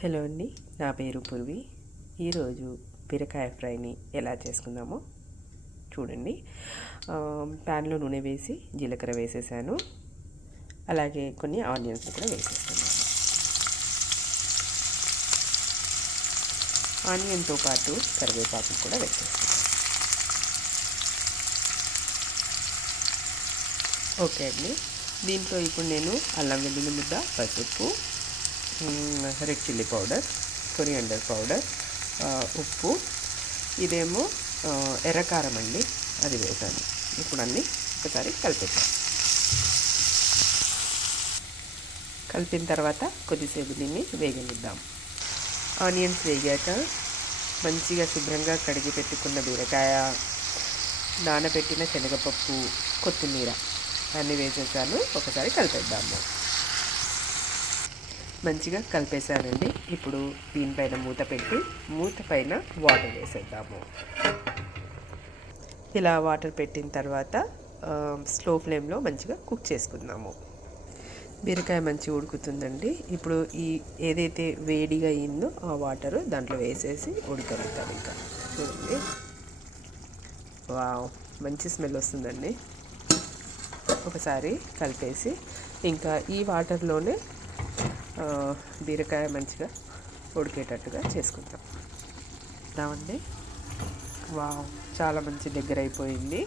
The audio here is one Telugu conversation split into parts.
హలో అండి, నా పేరు పూర్వి. ఈరోజు బీరకాయ ఫ్రైని ఎలా చేసుకుందామో చూడండి. ప్యాన్లో నూనె వేసి జీలకర్ర వేసేసాను. అలాగే కొన్ని ఆనియన్స్ కూడా వేసేస్తున్నాను. ఆనియన్తో పాటు కరివేపాకు కూడా వేసేస్తాను. ఓకే అండి, దీంట్లో ఇప్పుడు నేను అల్లం వెల్లుల్లి ముద్ద, పసుపు, red chilli powder, coriander powder, ఉప్పు, ఇదేమో ఎర్రకారం అండి, అది వేసాను. ఇప్పుడు అన్నీ ఒకసారి కలిపిన తర్వాత కొద్దిసేపు దీన్ని వేగనిద్దాం. ఆనియన్స్ వేగాక మంచిగా శుభ్రంగా కడిగి పెట్టుకున్న బీరకాయ, నానబెట్టిన శనగపప్పు, కొత్తిమీర అన్నీ వేసేసాను. ఒకసారి కలిపేద్దాము. మంచిగా కలిపేసానండి. ఇప్పుడు దీనిపైన మూత పెట్టి మూత పైన వాటర్ వేసేద్దాము. ఇలా వాటర్ పెట్టిన తర్వాత స్లో ఫ్లేమ్లో మంచిగా కుక్ చేసుకుందాము. బీరకాయ మంచిగా ఉడుకుతుందండి. ఇప్పుడు ఏదైతే వేడిగా అయిందో ఆ వాటర్ దాంట్లో వేసేసి ఉడకనిద్దాం. ఇంకా చూడండి, వావ్, మంచి స్మెల్ వస్తుందండి. ఒకసారి కలిపేసి ఇంకా ఈ వాటర్లోనే బీరకాయ మంచిగా ఉడికేటట్టుగా చేసుకుంటాం. దామండి, వావ్, చాలా మంచి దగ్గర అయిపోయింది.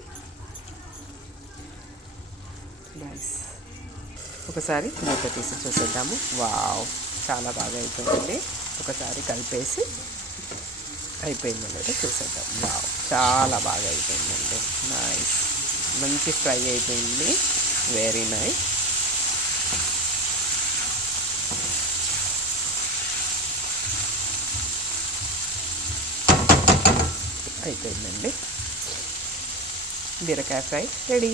నైస్. ఒకసారి మూత తీసి చూసేద్దాము. వావ్, చాలా బాగా అయిపోయింది. ఒకసారి కలిపేసి అయిపోయిందో లేదో చూసేద్దాం. వావ్, చాలా బాగా అయిపోయిందండి. నైస్, మంచి ఫ్రై అయిపోయింది. Very nice. అయిపోయిందండి. బీరకాయ ఫ్రై రెడీ.